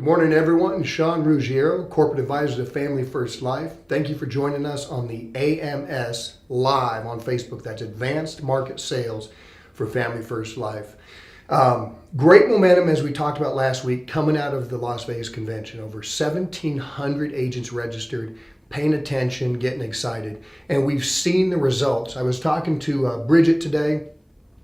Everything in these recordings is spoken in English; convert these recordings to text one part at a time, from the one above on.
Good morning, everyone. Sean Ruggiero, Corporate Advisor to Family First Life. Thank you for joining us on the AMS Live on Facebook. That's Advanced Market Sales for Family First Life. Great momentum, as we talked about last week, coming out of the Las Vegas convention. Over 1,700 agents registered, paying attention, getting excited, and we've seen the results. I was talking to Bridget today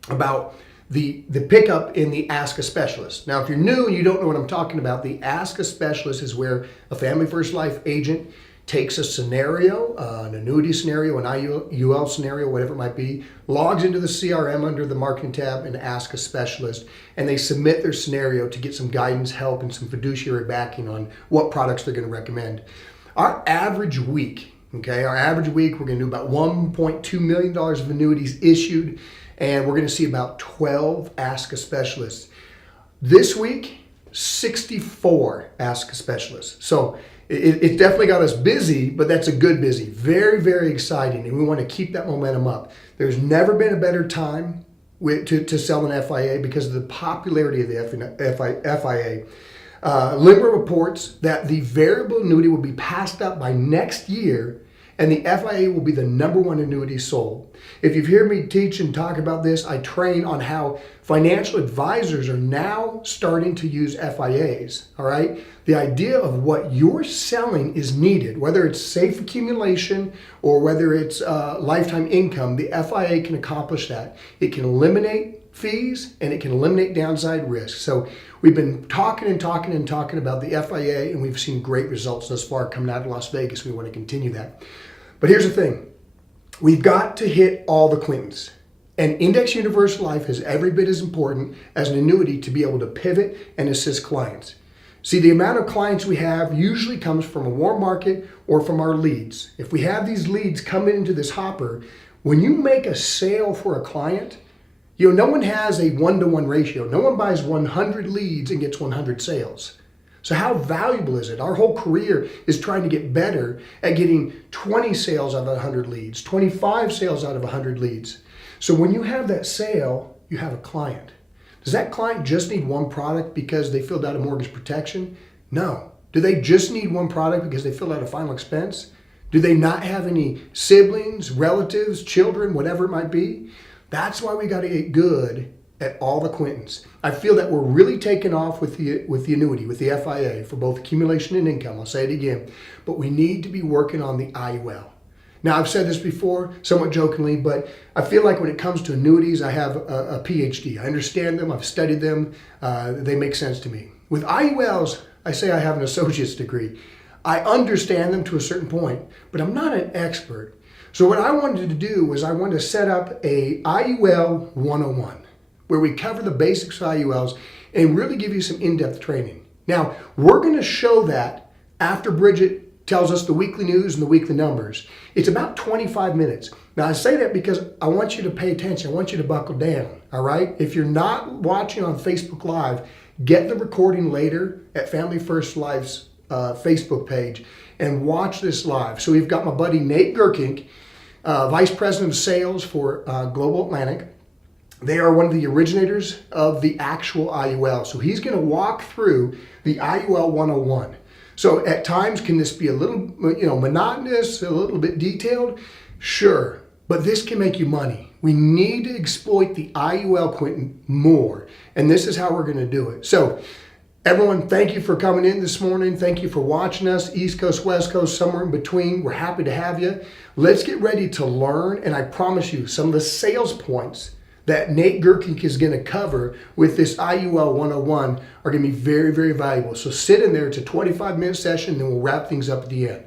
about the pickup in the Ask a Specialist. Now, if you're new and you don't know what I'm talking about, the Ask a Specialist is where a Family First Life agent takes a scenario, an annuity scenario, an IULS scenario, whatever it might be, logs into the CRM under the marketing tab and Ask a Specialist, and they submit their scenario to get some guidance, help, and some fiduciary backing on what products they're going to recommend. Our average week, we're going to do about $1.2 million of annuities issued, and we're going to see about 12 Ask a Specialists. This week, 64 Ask a Specialists. So it definitely got us busy, but that's a good busy. Very, very exciting, and we want to keep that momentum up. There's never been a better time to sell an FIA because of the popularity of the FIA. LIMRA reports that the variable annuity will be passed up by next year, and the FIA will be the #1 annuity sold. If you've heard me teach and talk about this, I train on how financial advisors are now starting to use FIAs, all right? The idea of what you're selling is needed, whether it's safe accumulation or whether it's lifetime income, the FIA can accomplish that. It can eliminate fees and it can eliminate downside risk. So we've been talking about the FIA, and we've seen great results thus far coming out of Las Vegas. We want to continue that. But here's the thing. We've got to hit all the Clintons. And Index Universal Life is every bit as important as an annuity to be able to pivot and assist clients. See, the amount of clients we have usually comes from a warm market or from our leads. If we have these leads coming into this hopper, when you make a sale for a client, no one has a 1-to-1 ratio. No one buys 100 leads and gets 100 sales. So how valuable is it? Our whole career is trying to get better at getting 20 sales out of 100 leads, 25 sales out of 100 leads. So when you have that sale, you have a client. Does that client just need one product because they filled out a mortgage protection? No. Do they just need one product because they filled out a final expense? Do they not have any siblings, relatives, children, whatever it might be? That's why we got to get good at all the Quintons. I feel that we're really taking off with the annuity, with the FIA, for both accumulation and income. I'll say it again. But we need to be working on the IUL. Now, I've said this before, somewhat jokingly, but I feel like when it comes to annuities, I have a PhD. I understand them. I've studied them. They make sense to me. With IULs, I say I have an associate's degree. I understand them to a certain point, but I'm not an expert. So what I wanted to do was I wanted to set up a IUL 101, where we cover the basics of IULs and really give you some in-depth training. Now, we're going to show that after Bridget tells us the weekly news and the weekly numbers. It's about 25 minutes. Now, I say that because I want you to pay attention. I want you to buckle down, all right? If you're not watching on Facebook Live, get the recording later at Family First Life's Facebook page and watch this live. So we've got my buddy Nate Gerkink, Vice President of Sales for Global Atlantic. They are one of the originators of the actual IUL. So he's going to walk through the IUL 101. So at times, can this be a little, monotonous, a little bit detailed? Sure, but this can make you money. We need to exploit the IUL Quinton more, and this is how we're going to do it. So everyone, thank you for coming in this morning. Thank you for watching us, East Coast, West Coast, somewhere in between. We're happy to have you. Let's get ready to learn, and I promise you, some of the sales points that Nate Gerkink is going to cover with this IUL 101 are going to be very, very valuable. So sit in there. It's a 25-minute session, and then we'll wrap things up at the end.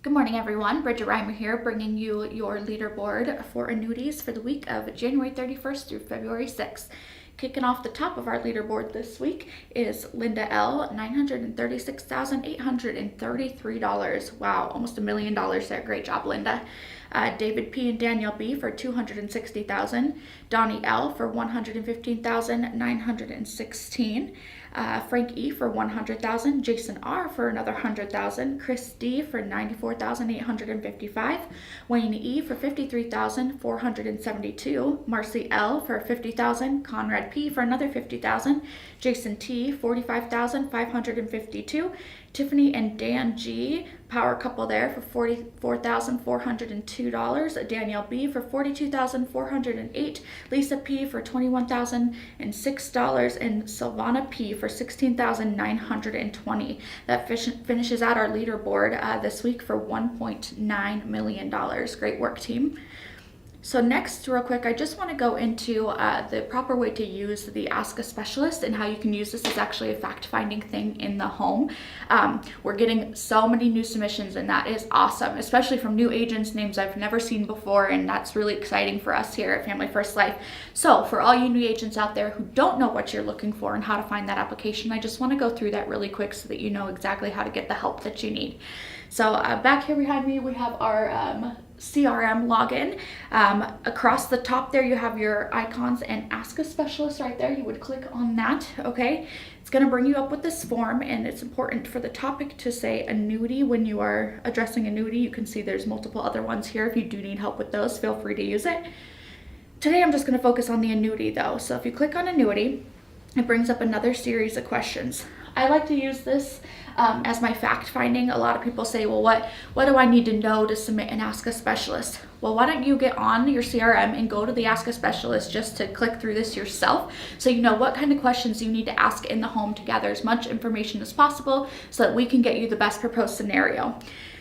Good morning, everyone. Bridget Reimer here, bringing you your leaderboard for annuities for the week of January 31st through February 6th. Kicking off the top of our leaderboard this week is Linda L., $936,833. Wow, almost $1 million there. Great job, Linda. David P. and Danielle B. for $260,000, Donnie L. for $115,916, Frank E. for $100,000, Jason R. for another $100,000, Chris D. for $94,855, Wayne E. for $53,472, Marcy L. for $50,000, Conrad P. for another $50,000, Jason T. $45,552, Tiffany and Dan G. power couple there for $44,402, Danielle B. for $42,408, Lisa P. for $21,006, and Silvana P. for $16,920. That finishes out our leaderboard this week for $1.9 million. Great work, team. So next, real quick, I just want to go into the proper way to use the Ask a Specialist and how you can use this as actually a fact-finding thing in the home. We're getting so many new submissions, and that is awesome, especially from new agents, names I've never seen before, and that's really exciting for us here at Family First Life. So for all you new agents out there who don't know what you're looking for and how to find that application, I just want to go through that really quick so that you know exactly how to get the help that you need. So back here behind me, we have our CRM login. Across the top there, you have your icons and Ask a Specialist right there. You would click on that, okay? It's going to bring you up with this form, and it's important for the topic to say annuity when you are addressing annuity. You can see there's multiple other ones here. If you do need help with those, feel free to use it. Today, I'm just going to focus on the annuity though. So if you click on annuity, it brings up another series of questions. I like to use this as my fact finding. A lot of people say, well, what do I need to know to submit and Ask a Specialist? Well, why don't you get on your CRM and go to the Ask a Specialist just to click through this yourself so you know what kind of questions you need to ask in the home to gather as much information as possible so that we can get you the best proposed scenario.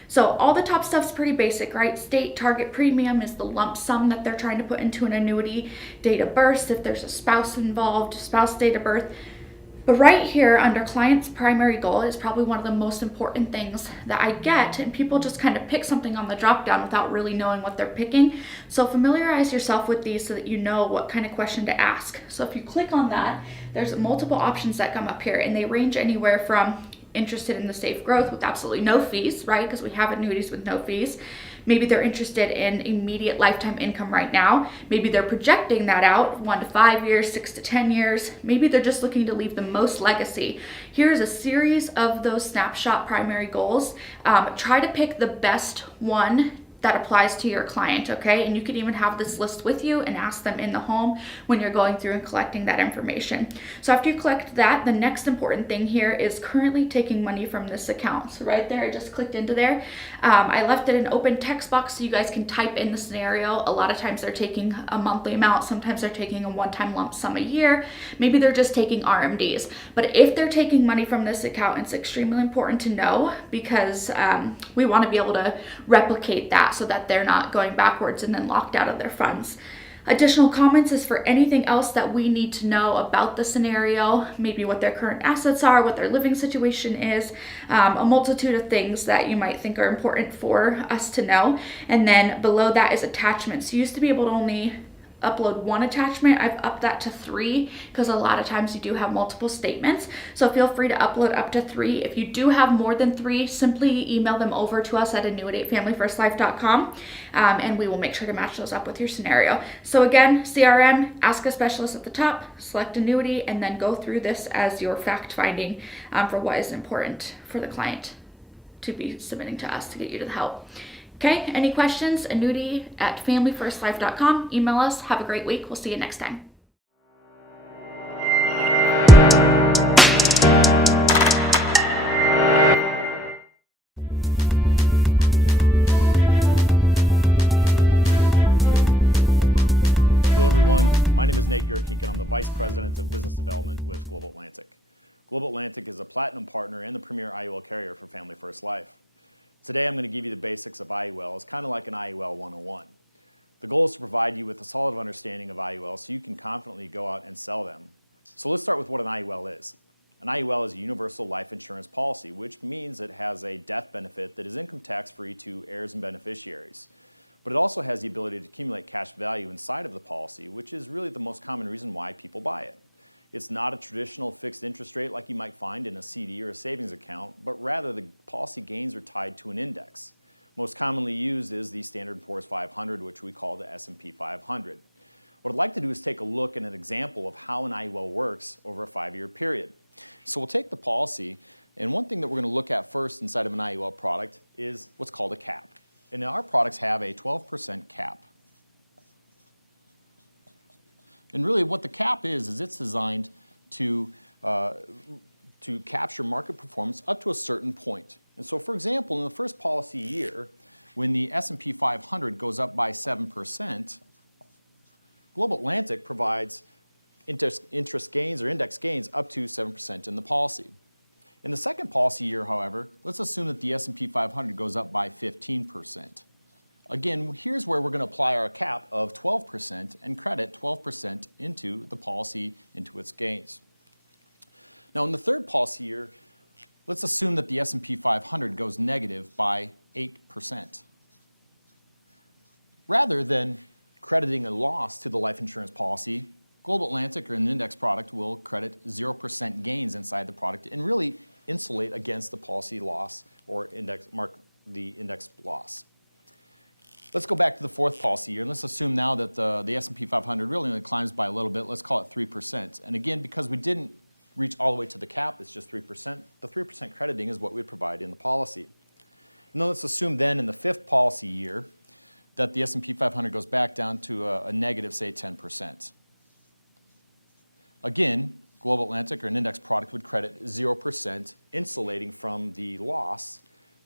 So all the top stuff's pretty basic, right? State target premium is the lump sum that they're trying to put into an annuity, date of birth, if there's a spouse involved, spouse date of birth. But right here under client's primary goal is probably one of the most important things that I get, and people just kind of pick something on the drop down without really knowing what they're picking. So familiarize yourself with these so that you know what kind of question to ask. So if you click on that, there's multiple options that come up here, and they range anywhere from interested in the safe growth with absolutely no fees, right? Because we have annuities with no fees. Maybe they're interested in immediate lifetime income right now. Maybe they're projecting that out 1 to 5 years, 6 to 10 years. Maybe they're just looking to leave the most legacy. Here's a series of those snapshot primary goals. Try to pick the best one that applies to your client, okay? And you can even have this list with you and ask them in the home when you're going through and collecting that information. So after you collect that, the next important thing here is currently taking money from this account. So right there, I just clicked into there. I left it an open text box so you guys can type in the scenario. A lot of times they're taking a monthly amount. Sometimes they're taking a one-time lump sum a year. Maybe they're just taking RMDs. But if they're taking money from this account, it's extremely important to know because we want to be able to replicate that so that they're not going backwards and then locked out of their funds. Additional comments is for anything else that we need to know about the scenario, maybe what their current assets are, what their living situation is, a multitude of things that you might think are important for us to know. And then below that is attachments. You used to be able to only upload one attachment. I've upped that to 3 because a lot of times you do have multiple statements. So feel free to upload up to 3. If you do have more than 3, simply email them over to us at annuity@familyfirstlife.com and we will make sure to match those up with your scenario. So again, CRM, Ask a Specialist at the top, select annuity, and then go through this as your fact finding for what is important for the client to be submitting to us to get you to the help. Okay, any questions? Annuity@familyfirstlife.com. Email us. Have a great week. We'll see you next time. Hello everyone, my name is Nate Gerkink and I'm the Vice President of Business Development with Global Atlantic. Global Atlantic is a platinum partner and the premier IUL carrier for Family First Life. Today I'm going to give you the basics of IULs, kind of like an IUL 101. The goal is to provide you with a solid understanding of IULs so you can confidently go out and sell them. So let's start with what an IUL is. An IUL is a universal life insurance policy, which means it has a death benefit that is income tax free to heirs and beneficiaries. But it also has the ability to accumulate cash value inside of the policy, which is really the most common reason why people buy it. It's not a traditional fixed interest rate like you might find in a CD or a savings account, but rather the policy gains are tied to an index. Most commonly used is the Standard & Poor's 500, which we call the S&P 500. What I'd like to do is take a look at an example of how an IUL works over a 5-year period. So we'll take the policy, and one thing that we're going to look at first inside of an IUL product is what's called a cap. And our products have a 12% cap. And really what the cap is it's designed to capture market performance up to a certain point. And so for example, in the first policy year, when the S&P 500 goes up by 7%, Global Atlantic provides interest gains or index gains up to 7% in the policy. In the second policy year, however, let's assume that the S&P 500 goes up by 15%. Again, here's where we're going to apply our cap of 12% and credit 12% into the policy, into its gains. Now in the third policy year, let's assume that the S&P 500 goes negative by 8%. Rather than crediting a loss to the life insurance policy, Global Atlantic or an index product will credit 0% gains inside the product and really insulate against the policy loss or the index loss. Let's go back to the fourth policy year and let's assume now that the S&P 500 really only climbs by a little bit. Let's call it 3%. And again, because we didn't reach all the way to the cap, it's just 3%. The 3% crediting is what we provide in the policy. And then let's assume then in the fifth policy year that the S&P 500 goes back down to a negative, say, 10%. Again, Global Atlantic or an index product would credit 0%, insulating from the loss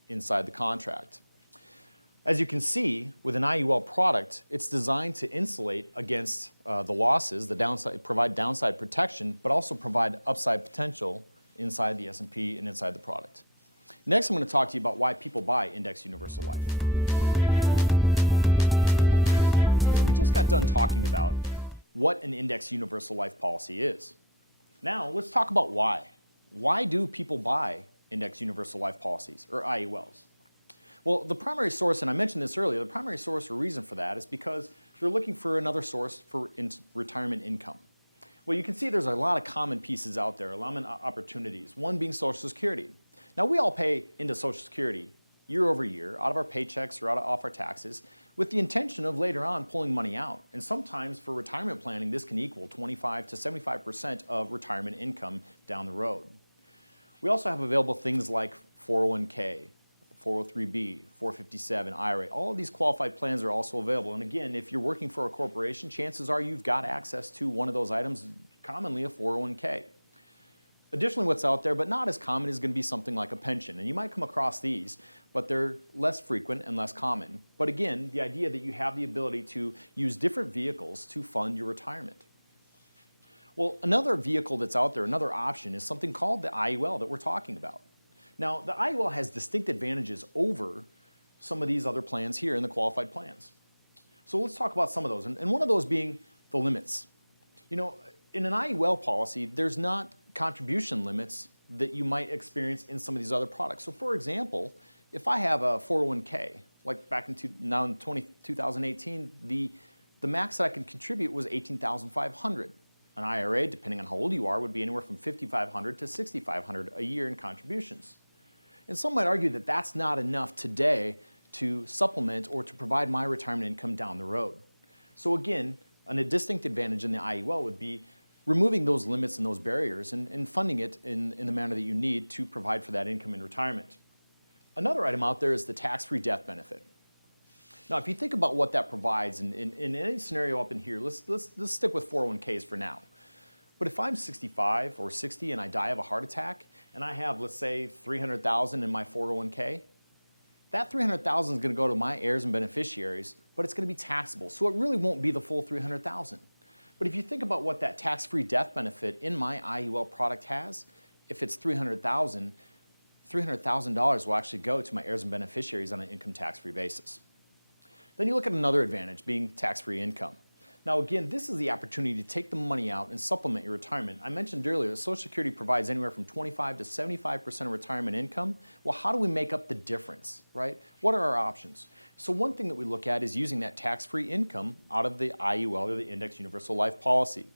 inside the contract. As you can see, with an IUL product, it's designed to insulate against the losses, the downside, provide downside protection, but also provide upside potential inside the S&P and inside the product. Next, I'm going to talk to you about why people buy Index Universal Life. We just got done talking about what an Index Universal Life policy is. Now, let's talk about why. Why do people buy Index Universal Life policies, or IULs? Well, the primary source, and I mentioned this earlier, the primary source or reason for that is because they're looking for another source for retirement income. Well, you can see there's a lot of common pieces out there, common opportunities, one being Social Security. Now, we all pay into Social Security year over year, out of our paychecks or off our taxes, with the intention of later on pulling money out. And sometimes for retirement planning, this can equal 25 to 75% of retirement income down the road. We also have available things like 401k, 403b, 457, IRA. All of these qualified plans are also available. And again, if you're working for a corporation, chances are you've got access to one of those items, commonly a 401k. Additionally, what's out there, but not as common, is going to be something like a pension. And you might come across these, but they're less frequent and less common. But again, the idea that you have the ability to use different vehicles to fund your retirement. Well, another vehicle that's out there, another option, is something called the IUL that we're talking about. Now, the IUL has distinct advantages over some of these other plans here in the qualified plans. So let's talk about some of those, and one of those being the limits. You know, in an IUL policy, there's not contribution limits that you might experience in some of these other products. So for example, if I have a 401k, like back in 2018, the max that I can contribute was $18,500. An IRA, depending on how old you are, would be anywhere from $5,500 to $6,500 a year in contributions. And some might argue that that's not enough today to supplement or to provide my retirement income down the road. So again, a distinct advantage in the IUL would be removing those limits and those barriers and funding it in the manner that you need to provide for that income in retirement. Another item out there is the tax-free death benefit. Now, if you think about what that provides in any scenario up in here, let's stick with 401ks for now. But if I'm 65 or 60 and I die of a heart attack and I have, let's say, $300,000 in my 401k, that $300,000 is going to go to my heirs and beneficiaries, but it's going to be taxable. So it really won't be the full $300,000. But if you think about what that tax-free death benefit in my IUL product has, if it's $300,000, $300,000 will actually go to my heirs and beneficiaries on an income tax-free basis. Then you look at another advantage, being tax-free income. Now again, this is the opportunity to take the money out and supplement your retirement. I mentioned earlier that Social Security provides anywhere from 25 to 75% of retirement income. Well, how do we make up the difference, right? What are our options? So one thing that we look at is using that tax-free income out of the IUL, or the Index Universal Life policy.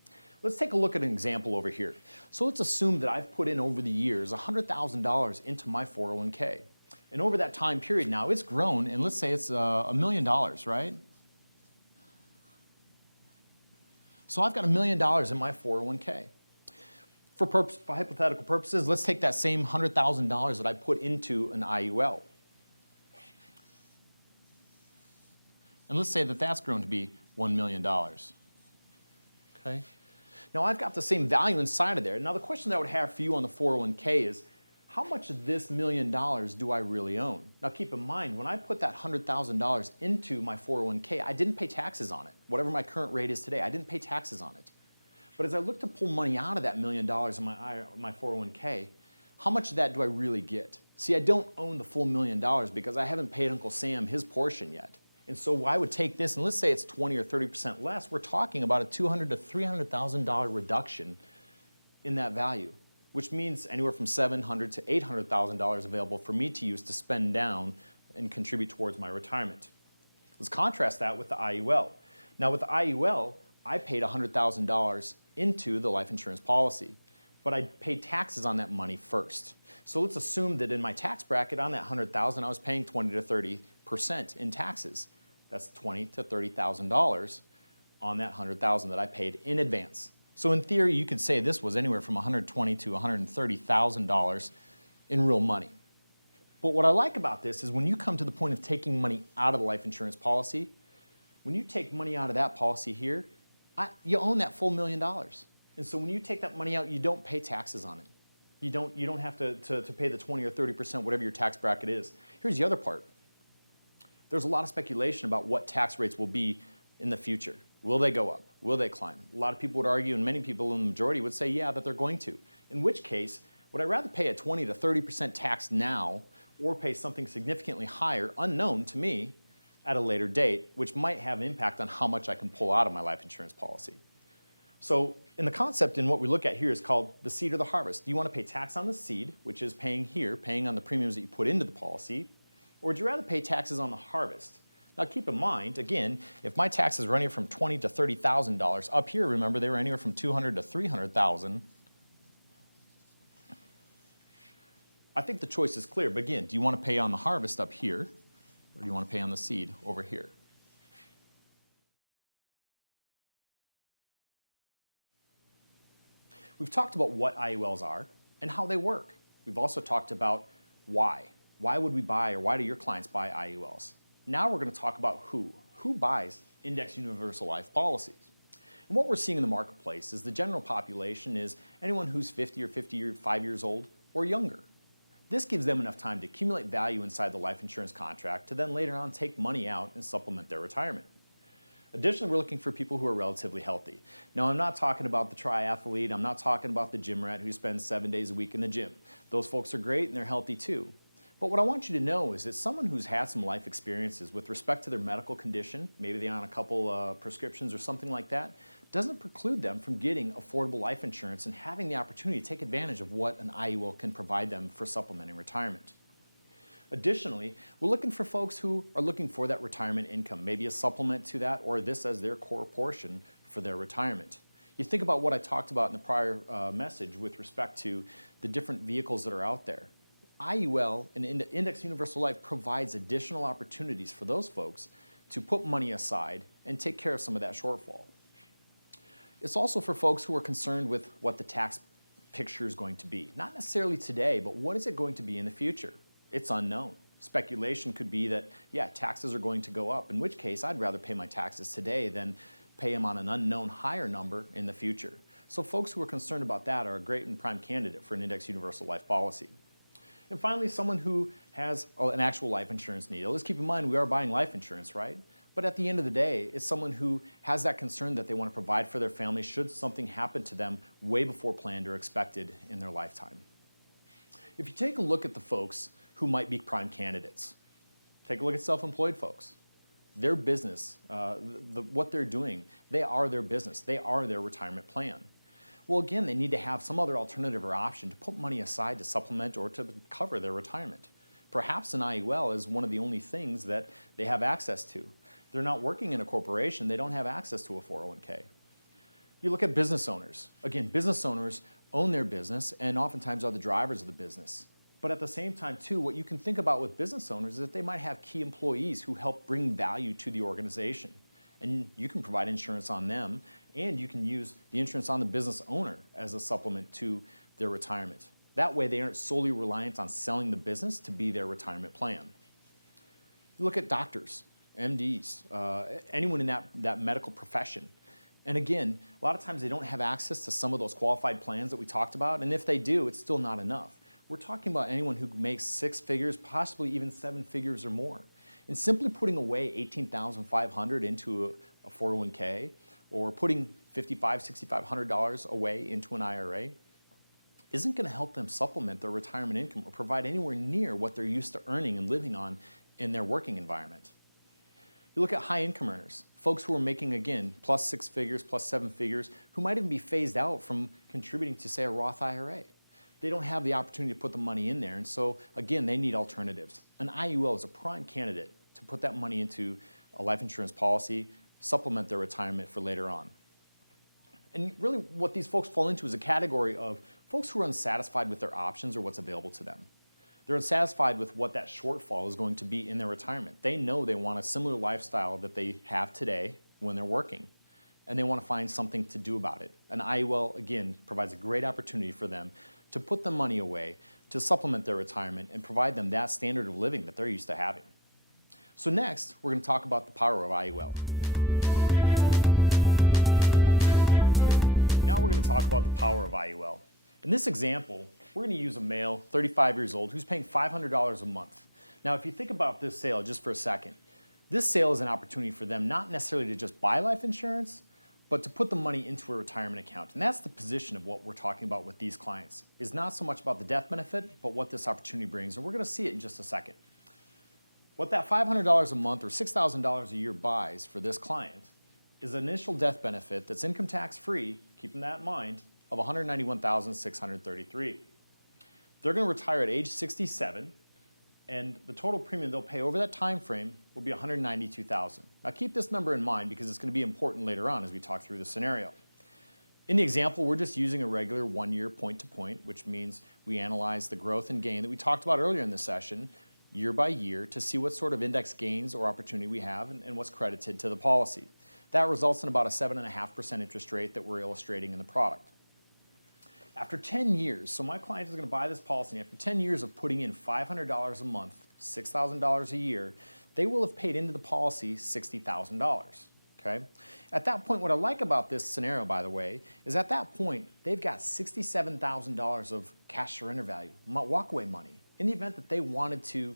Let's take a look at an example over here. So let's assume that I've put in over the years $100,000 into my 401k. And over that time period now, it's grown, and let's say it's $1 million, right? So I've got $1 million in my 401k. For hypothetical purposes, let's take that same $100,000 that I put into an IUL. And let's say that that's grown to be $1 million. Okay? Now I've got the same value inside of there. Now the question that I would have for you on the 401k is, how much of this $1 million do I really own? Now keep in mind, when I put that $100,000 into my 401k, I didn't pay taxes on it. Whatever my current rate is today, I didn't pay taxes on it. But as I look to pull money out of that $1 million in my 401k, how much of that do I really get? See, I don't own the full $1 million because I haven't paid Uncle Sam his portion yet. And so I would take this, and let's say it's 20 or 30% less, we're talking about a $200,000 to $300,000 reduction in that value, which means anywhere from $700,000 to $800,000 available for me to use to spend down and contribute towards my retirement. Let's contrast that with the IUL. Now with the IUL, I paid $100,000 into the life insurance policy, but I paid taxes on that money first. So let's assume that in my tax bracket on that $100,000, I was paying 20 to 30% in taxes. That's $20,000 to $30,000 on that $100,000 that I paid in advance. So in theory, you could say this was anywhere from $120,000 to $130,000 in real money. But what I like about this is when you come to the point of taking money out of the life insurance policy, when you take money out of that policy here, you own that full $1 million. And so when you take that money out, you don't pay taxes on it. You don't have to pay the 20 or 30%, whatever your tax bracket is. Here's the other part. There's a lot of speculation about what tax rates will be in the future. Will they go up? Will they climb? A lot of people would argue, and many people in the majority would say, yeah, that they're going to. In which case, would I rather pay a 20 to 30% tax now or pay something significantly higher, unknown to me, at a later date, which might have an impact on how much I can pull out of my life insurance policy? So in the concept in what we look at here is called the seed or the harvest. Do you want to pay tax on the seed, which is paying here, paying on the premiums that you put into the policy, or would you rather pay taxes on the harvest? Now keep in mind, again, if my taxes were anywhere from $20,000 to $30,000, up here, remember, they were anywhere from $200,000 to $300,000. I think the choice is clear, but again, do you want to pay on the harvest up here, or do you want to pay on the seed over here? We've talked about what IULs are and how they work. We've also talked about why. Why would we buy, or why do your clients buy IULs? Now we're going to talk about who. Who buys index universal life policies? And what we're seeing in the marketplace is the general population is anyone who's 50 or 55 years old or younger. This gives them enough time to accumulate value inside the life insurance contract to then later on take money out and supplement their retirement. Additionally, we're looking for people who are relatively healthy. Now, I'm not talking about the triathlete. I'm not talking about the gym rat who spends 7 days a week in the gym. Those folks are great and they're healthy too. But what I want you to know is that someone who's had some life experiences with respect to their medical condition, maybe they're on a couple prescriptions or something like that, doesn't preclude them from getting affordable life insurance and having the opportunity to take advantage of what an IUL can provide them for supplementing retirement. Additionally, we're looking for folks who are looking for that retirement income, maybe a supplement to that or this as their core portion for their retirement. You think about what I talked about in the prior message with respect to the different vehicles that are out there. IUL, and Index Universal Life, provides additional opportunities for those folks to put money aside and take care of some of that shortfall. It's also for folks who are concerned with what the tax picture is going to be. Not necessarily today, but what is it going to be in the future? It's unknown. Speculation could be that, yeah, taxes are going to go up, in which case I'd rather pay my taxes today than pay them on an unknown higher number in the future. So folks who are concerned about that are a great and prime candidate for an Index Universal Life policy. And finally, someone who has an actual life insurance need. Let's keep in mind we are buying life insurance, right? But at the end of the day, it's someone who has that concern that they want to provide for their family should something happen to them way before planned or expected in their lifetime. If you take a look at the folks who might be prime candidates, take a look at self-employed folks. Their business, what they're doing, they are their business. They are their retirement plan. Well, again, they need to have some other alternative or option to put money aside to supplement or to cover their retirement. Perhaps an IUL is one of the only things that they have access to. They're not working in a corporation. They don't have access to a 401k. You look at business owners. Again, business owners own their business and oftentimes are the drivers of the business. But at the same time, too, what you can think about with business owners is that they might have key employees who help bring value to the organization. And you can provide insurance on them, and you can use the insurance on the business owner as a supplement to their retirement. That way, they aren't solely reliant on selling the business to be their retirement plan. You look at doctors, MDs, anyone in that medical profession. And again, a lot of times they don't have access to some of those qualified plans that we talked about, and if they do, it's still not enough. We're talking about anyone who makes 6 figures, possibly even 7 figures or more. And simply putting away $18,500 into a 401k or putting $5,500, $6,500 away into an IRA isn't going to help them supplement their retirement income or provide anywhere near what they're used to earning and living on in their working environment. You look at high income earners, folks who are making, again, plus 6 figures, plus 7 figures, who might even be phased out from contributing to, say, a Roth IRA. They don't have the opportunity to put the money in there, and so, again, they need alternatives. An IUL is a prime candidate to put that money into a life insurance policy, supplement their retirement for later on. And really what these folks fall into is a category of folks who are unsatisfied with their options or what's available to them. They're unsatisfied with what that shortfall is going to be in their retirement. They know they want a similar lifestyle that they have today when they're working, and they want to find something to do about it. An IUL, again, provides a great opportunity for them to put the money away, to supplement their retirement, and provide them that standard of living that they're used to having. So next, we're going to talk about the power of IUL. Now we're going to talk about the power of IUL. In this example, we're going to use a male, 35 years old, who's paying $500 a month. Now, if you think about this sale just for a second, this sale is an opportunity for them not necessarily to just buy life insurance, but to put the money into a retirement account. And that's the position of what we're talking about with these clients, is not so much about the death benefit, but what this opportunity brings. And we're going to see it in just a second. What that $500 a month or $6,000 a year buys for this client is an initial death benefit that's income tax free, keeping that in mind, of $191,633. They're going to retire at age 67, and the total premium they'll pay over that time frame will be $192,000. Now keep this number in mind because it's going to be important later on as we talk through the scenario. In the example, we're just using a regular 1-year point-to-point, which means we analyze the growth and gain that we talked about earlier in the session, year by year, to see what sort of index gains or opportunity we have and what's credited to the policy. That results in about a 7.5% interest rate that we're illustrating in the product. After 10 years, so my client is going to buy this policy, and after 10 years of putting in $500 a month, $6,000 a year, they will have paid into the policy $60,000, okay? At that point, what I like about this scenario, by the way, is at that point, they've got $67,000 of cash surrender value, walkaway money, in the event that they wanted to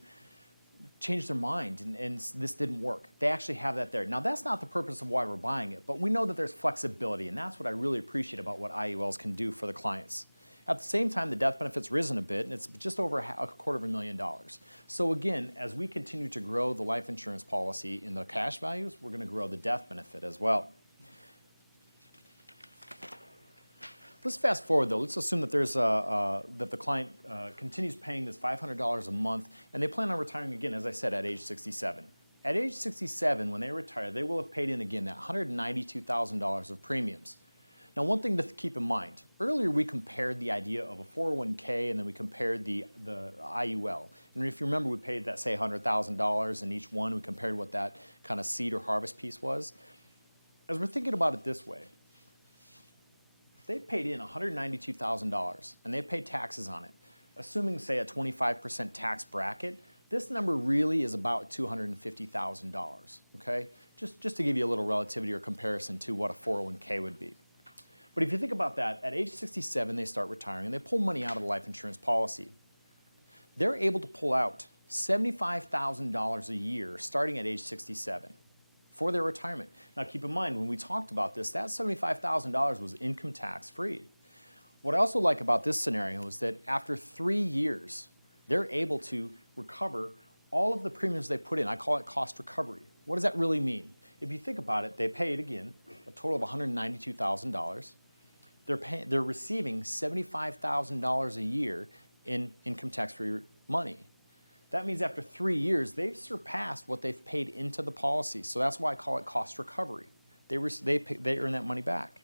change their mind and this didn't work. They actually have that there. Now, that's not the purpose of why we're buying it, but we know that there's flexibility, and that's what I really appreciate about what IULs can do for the clients. At the same time, the death benefit's risen a bit, and it's just over $250,000. So again, as we continue to grow the life insurance policy in the cash values, we're going to grow the death benefit as well. Let's fast forward though. Let's assume that that the client continues paying this $500 a month, and they plan on retiring again, as I said, at age 67. At age 67, when they retire, they will have paid in again that $192,000 of premiums. Now, one thing to keep in mind, earlier we compared the idea of a 401k and then we compared the IUL. And if you remember, we paid that, say, $100,000 in each one. We compared what that kind of seed or harvest piece was. As we're thinking about it this way, they've paid in $192,000 and they've paid taxes on it. Assuming, say, a 25% tax bracket, this number really is about $250,000, okay? Just to give you a little relativity or comparison to what a 401k would be. But if you think about that, at age 67, they start retiring and they pull money out of the life insurance policy. They're able to pull out $75,000 a year starting at age 67 for their retirement. Now keep in mind, when we talked about this, that $75,000 was income tax free. What I also like about this scenario is that after 3 years, they're able to recover all of the premiums they put in. I call it cost recovery. What does that really mean? If you think about it, they paid, again, a total of $192,000. They're receiving $75,000 a year in income tax-free money. That means after 3 years, they've surpassed what they've paid into the policy. So that's why I call it cost recovery. They earn that money back.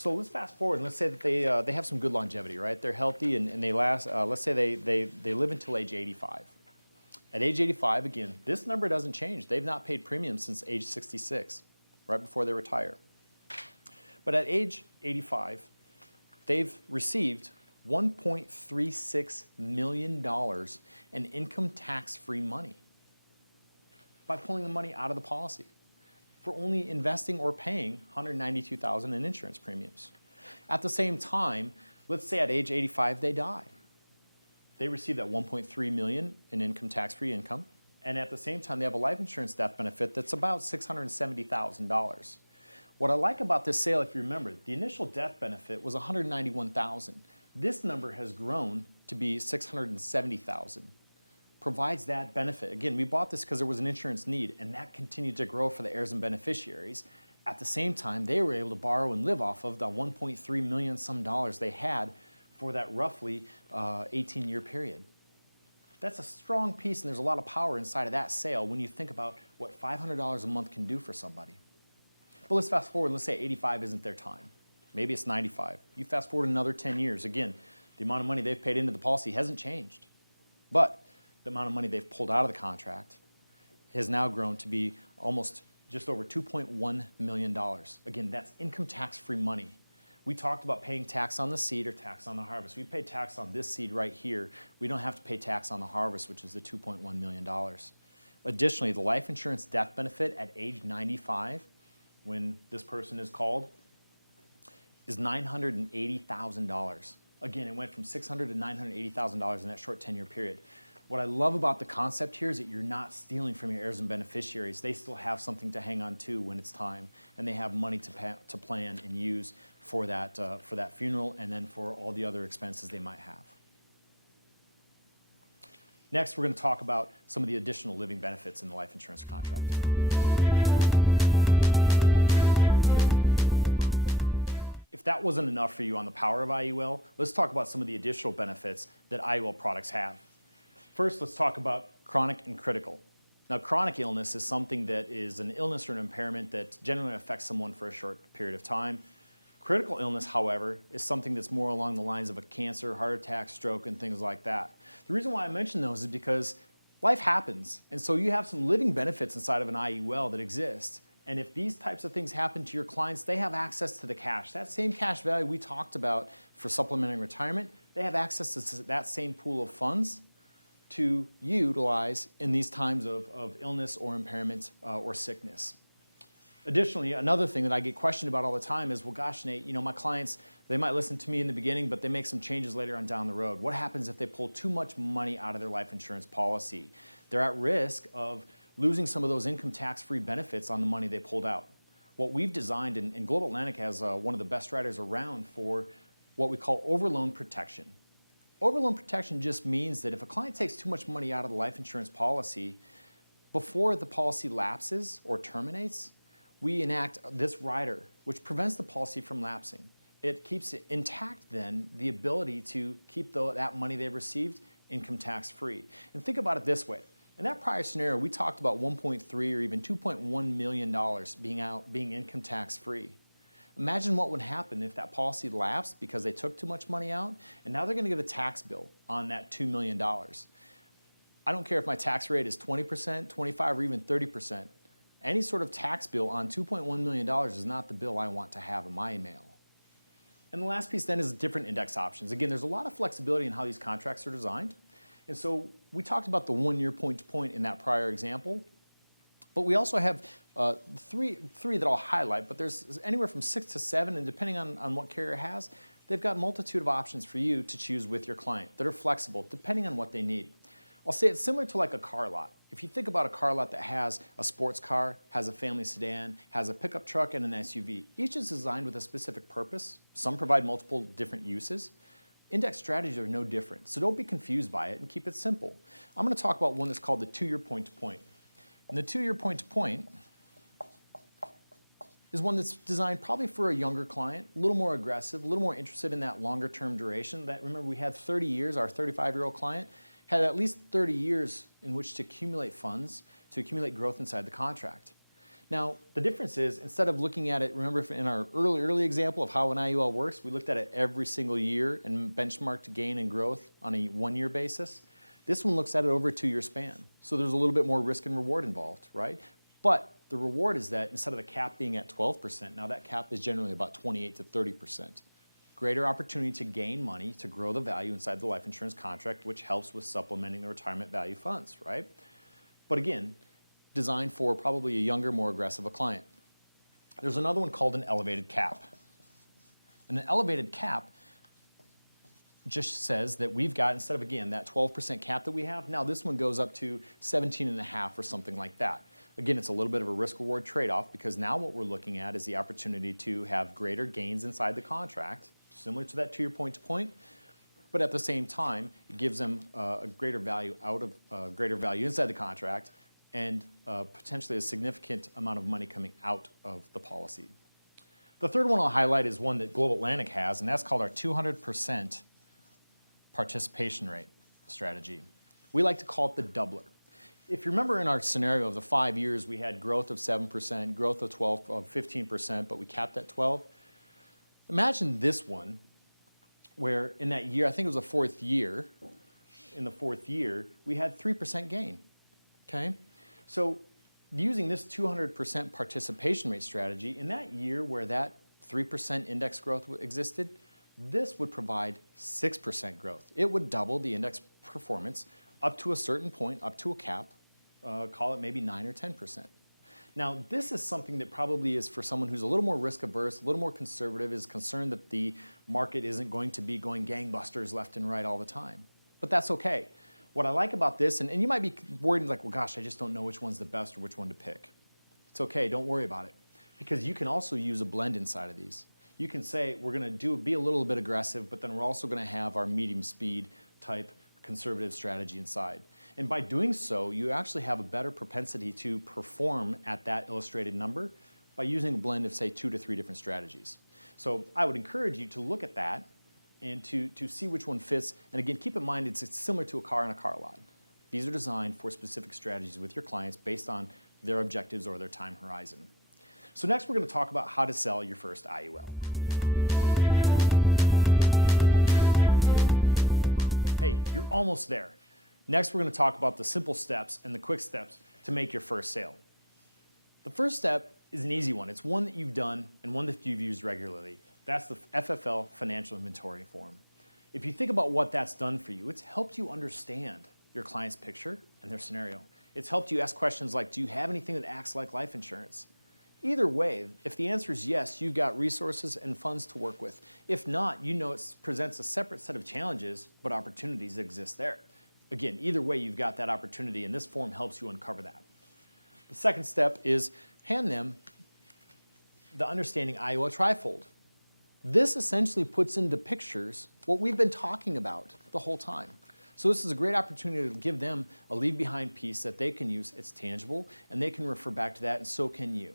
So let's fast forward and let's say that they have some good longevity, right? They're healthy and they last, let's say they live until age 85. At age 85, again, this number doesn't change. They've not paid premiums since age 66, right before they retire. But at age 85, they've received $1.36 million in income tax-free money by pulling the money out of the policy for only investing or paying $192,000 in insurance premiums. At the same time, let's say at age 85 they die. They receive that $1.3 million in income tax-free income, and at the same time they have a life insurance death benefit that's about $670,000. What I like about this sale, if you remember, the initial death benefit was $191,000. This number has grown to be $670,000. Provides that benefit. Again, we bought this because there was an insurance need, and that continued to grow for the heirs and beneficiaries. At the same time, they were able to borrow and live off of the $1.3 million some dollars they had for that roughly 18-year period. That's a strong piece, and there's a lot of power inside of that sale when you think about what $500 a month can do for somebody. But let's fast forward, let's say 85 isn't their time. Maybe it's 95. You fast forward another 10 years. Again, the amount of money they've paid into the policy hasn't changed. But the amount of money they've pulled out of the contract has now grown to be almost just over $2.1 million. Again, that's income tax-free money. We talked about paying tax on the seed or tax on the harvest. We pay tax on this seed right here. We don't have to pay tax on the harvest, which is the $2.1 million. Additionally, the life insurance death benefit at age 95, when this person is called, is $980,000. Again, it went from $600,000 to $980,000 in that short 10-year period. What I love about the concept here is that you're not stealing from your heirs and beneficiaries. They still have something to hang on to when it's time, and they have money to plan and use for that funeral and then for all the other expenses they might have. Next, we're going to talk about some of the additional living benefits in the life insurance contract. If that wasn't enough for you on the power of IUL, let's talk about some of the additional benefits that IUL products have. First, let's talk about chronic and critical. Now, chronic illness is something that is an illness or an impairment that generally affects someone for a short period of time. Critical illness, however, is something that's more along the lines of a cancer, heart attack, stroke, and things like that. The reason why I mention those is because life happens, and so you have some living benefits inside of an IUL that exist. And if these types of things happen to your clients, they have access to the cash. That same cash value we talked about for supplementing retirement, they have access to that same pool of funds to utilize in these times of illness or impairment or sickness. Additionally, another thing that I get questioned about all the time is, well, gosh, Nate, you know, my clients, they might listen to me in the beginning, but they make some changes later on down the road. What happens if they pull too much money out of their life insurance policy? They're at risk of losing some of those income tax-free benefits on the money they pulled out. What we've designed, and Global Atlantic has one of the best riders around for what we call overloan protection. Overloan protection just means that if a client takes too much money out of the life insurance policy, before the policy lapses or terminates, we enact this rider, which prevents the policy from lapsing. It keeps it intact then, the ability to keep that money they've received income tax-free. And think about it this way. In that prior scenario, we talked about $1.3 or even $2.1 million being income tax-free. Imagine what would happen if that policy lapsed because they took too much money out, and now they're going to get a tax bill on that $2 million. I don't care if my tax rate is 20%, 25%, or even 30%. Any sort of tax bill on $2.1 million is not the bill I want to have in my email. And the last piece then is different index options. Again, there's a lot of flexibility in how these contracts are designed. And so we talked about the 1 year point to point in that prior example. But we also have three that I'll highlight, but there's anywhere from 6 to 7, and depending on what carrier has, they've got a multitude of options for you to choose with your client that are flexible depending on what they need. I'll say it's similar to like a car lot. If you think about a car lot that has a sports car, has a family sedan, has a pickup truck, and an SUV, each is designed with a specific purpose. Some provide multiple different uses. Index strategies are no different, so don't be confused by it and keep it simple. I'm going to talk about one that's called the 2 year point to point. And the 2 year point to point is one that's designed probably for a younger client, a little more aggressive, a little more interested in that longer term duration. That, remember, we had 30 years, our 35-year-old client had at least 30 years in which to accumulate funds, to accumulate growth inside the contract. Now, the difference is, instead of looking at it, remember in our early example of how an IUL works, we looked at it every single year and benchmarked gain and growth on a 1-year basis. This one looks at it over a 2-year span. So there's a little bit more risk and reward involved, right? But the reward is that instead of the cap being at 12%, now that cap is generally about 28 to 30%. Greater opportunity to gain money to grow the value inside the life insurance contract, which helps with supplementing the retirement value funds, right? But again, designed for probably a younger, more aggressive a client. There's another one called an elevated cap. And an elevated cap just says that we've got, instead of, again, that 12% cap that we have, now this one goes up to 17.5 or something like that. Again, it's a little bit of a risk-reward trade-off, because now what we're looking at is the opportunity to have greater gains inside the contract, similar to that 2-year point-to-point, but at the same time, it gives them a greater value greater value inside the contract, and potentially a significant amount of money coming out of the policy. The third one I'll highlight is one that Global Atlantic has, and that's called our 200% participation rate strategy. We like to call it the doubler. If you remember in our scenario of the 5 years, we had growth of 7%, growth of 15%, but we capped at 12. Imagine this one, where in that year, I think it was the 4th year, in the 4th year, we had 3% gain, okay? So using this 200% participation rate strategy, in that year where that 3% index growth existed, this would provide 6% growth. It would double the index performance up to a certain point, up to a cap, call it maybe 9 or 10%. Now, this is something that probably is for someone who's a little more risk averse, a little more conservative, is concerned that the market isn't going to be going gangbusters left and right all the time. But that's okay. What I like about this, and you might be worried like, well, gosh, I just don't know which one's the best or which one to pick. It's okay, don't worry about it. Because you can also use a blend inside of these. You can say, we're gonna be a little bit aggressive, but then we're also gonna have our medium speed type conservative strategy inside. And by doing so, you actually have a better propensity to perform at that illustrated number by using a blend of, say, 2 to 3 different strategies. So I would encourage you to look at that and to see which one fits. And again, keep in mind, it's similar to a car in a car lot. These are designed for specific strategies with your clients based on their objectives or their time horizon. So next we're going to talk about how to sell your first IUL. Hey, you're almost there. Next we're going to talk about the simple steps and the quick steps to make your first sale. The first step is an easy one. It's one that you've done and one that you've used regularly. That's the FFL Financial Inventory Form. If you think about what that's done for you, it's helped you understand your client's picture and their scenario. It's helped you ask questions like, do you have anything that acts like life insurance? Either way, if the answer is yes, you've got resources and funds to work with. If not, you know it presents a separate set of challenges, but opportunities exist there. Again, either way, you've got that opportunity, and this form helps you uncover that. The second step is hand them the Understanding IUL Trifold. This essentially puts into pictures what we've been talking about the whole time. So this is a great opportunity to give them a leave behind piece that they can use. It's tangible, and they can refer back to that, and so can you.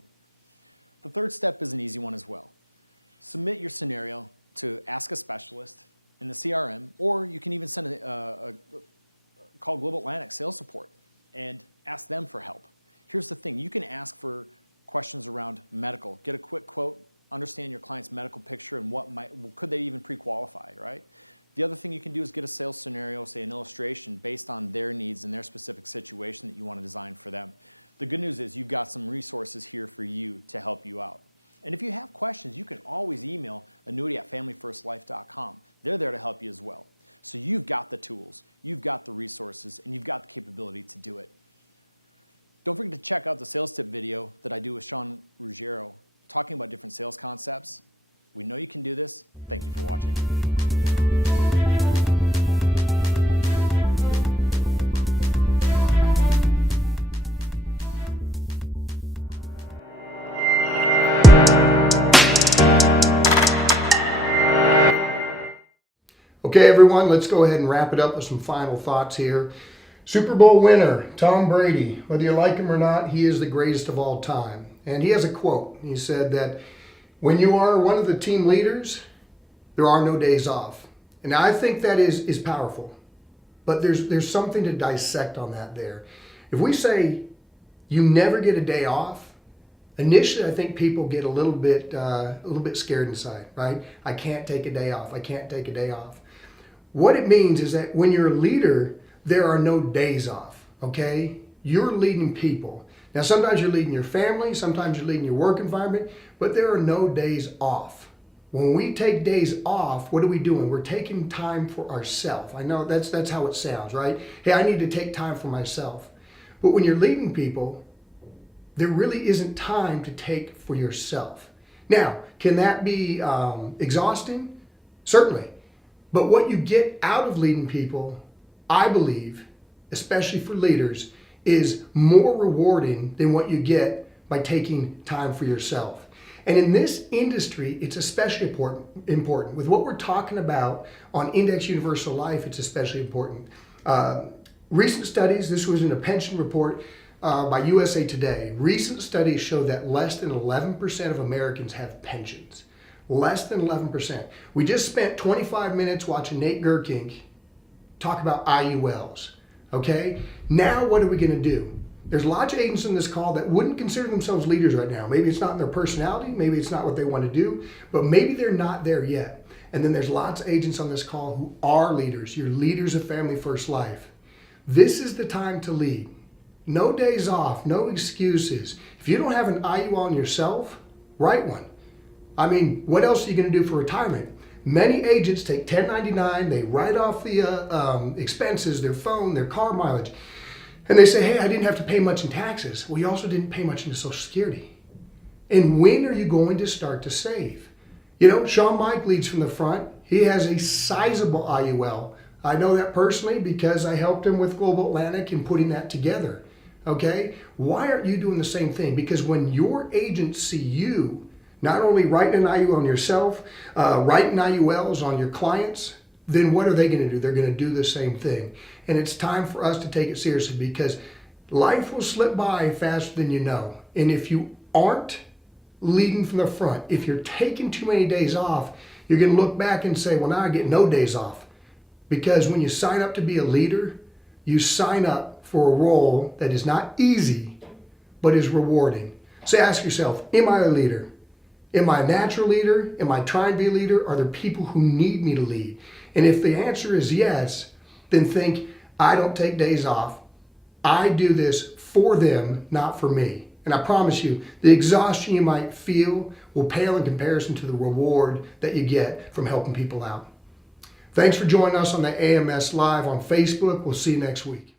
The third step is an easy one as well. Submit your scenario to Ask a Specialist in the CRM, or you can even send call Global Atlantic Sales Support and ask them for help. Here's the thing, you can ask for questions around medical, get a quick quote, understand your client's medical picture and could they even pre-qualify, right? The other thing you can do is get a sales scenario, say an illustration based on their needs and their specific situation that you want to design for them. The good news is you've got some resources here for you to help you out. And if you have questions, you can always email annuity@familyfirstlife.com. They're there to help you as well. So you've got the tools, you've got the resources, and you've got the capability to do it. Don't forget to check out the sales tip video that I do with Ruggiero, talking about different sales concepts. We know you can do this. Thank you for watching. Okay, everyone, let's go ahead and wrap it up with some final thoughts here. Super Bowl winner, Tom Brady. Whether you like him or not, he is the greatest of all time. And he has a quote. He said that when you are one of the team leaders, there are no days off. And I think that is powerful. But there's something to dissect on that there. If we say you never get a day off, Initially, I think people get a little bit scared inside, right? I can't take a day off. I can't take a day off. What it means is that when you're a leader, there are no days off, okay? You're leading people. Now, sometimes you're leading your family, sometimes you're leading your work environment, but there are no days off. When we take days off, what are we doing? We're taking time for ourselves. I know that's how it sounds, right? Hey, I need to take time for myself. But when you're leading people, there really isn't time to take for yourself. Now, can that be exhausting? Certainly. But what you get out of leading people, I believe, especially for leaders, is more rewarding than what you get by taking time for yourself. And in this industry, it's especially important. With what we're talking about on Index Universal Life, it's especially important. Recent studies, this was in a pension report by USA Today. Recent studies show that less than 11% of Americans have pensions. Less than 11%. We just spent 25 minutes watching Nate Gerkink talk about IULs. Okay? Now what are we going to do? There's lots of agents in this call that wouldn't consider themselves leaders right now. Maybe it's not in their personality, maybe it's not what they want to do, but maybe they're not there yet. And then there's lots of agents on this call who are leaders. You're leaders of Family First Life. This is the time to lead. No days off, no excuses. If you don't have an IUL on yourself, write one. I mean, what else are you going to do for retirement? Many agents take 1099, they write off the expenses, their phone, their car mileage, and they say, hey, I didn't have to pay much in taxes. Well, you also didn't pay much into Social Security. And when are you going to start to save? You know, Sean Mike leads from the front. He has a sizable IUL. I know that personally because I helped him with Global Atlantic in putting that together. Okay? Why aren't you doing the same thing? Because when your agents see you not only writing an IUL on yourself, writing IULs on your clients, then what are they going to do? They're going to do the same thing. And it's time for us to take it seriously because life will slip by faster than you know. And if you aren't leading from the front, if you're taking too many days off, you're going to look back and say, well, now I get no days off. Because when you sign up to be a leader, you sign up for a role that is not easy, but is rewarding. So ask yourself, am I a leader? Am I a natural leader? Am I trying to be a leader? Are there people who need me to lead? And if the answer is yes, then think, I don't take days off. I do this for them, not for me. And I promise you, the exhaustion you might feel will pale in comparison to the reward that you get from helping people out. Thanks for joining us on the AMS Live on Facebook. We'll see you next week.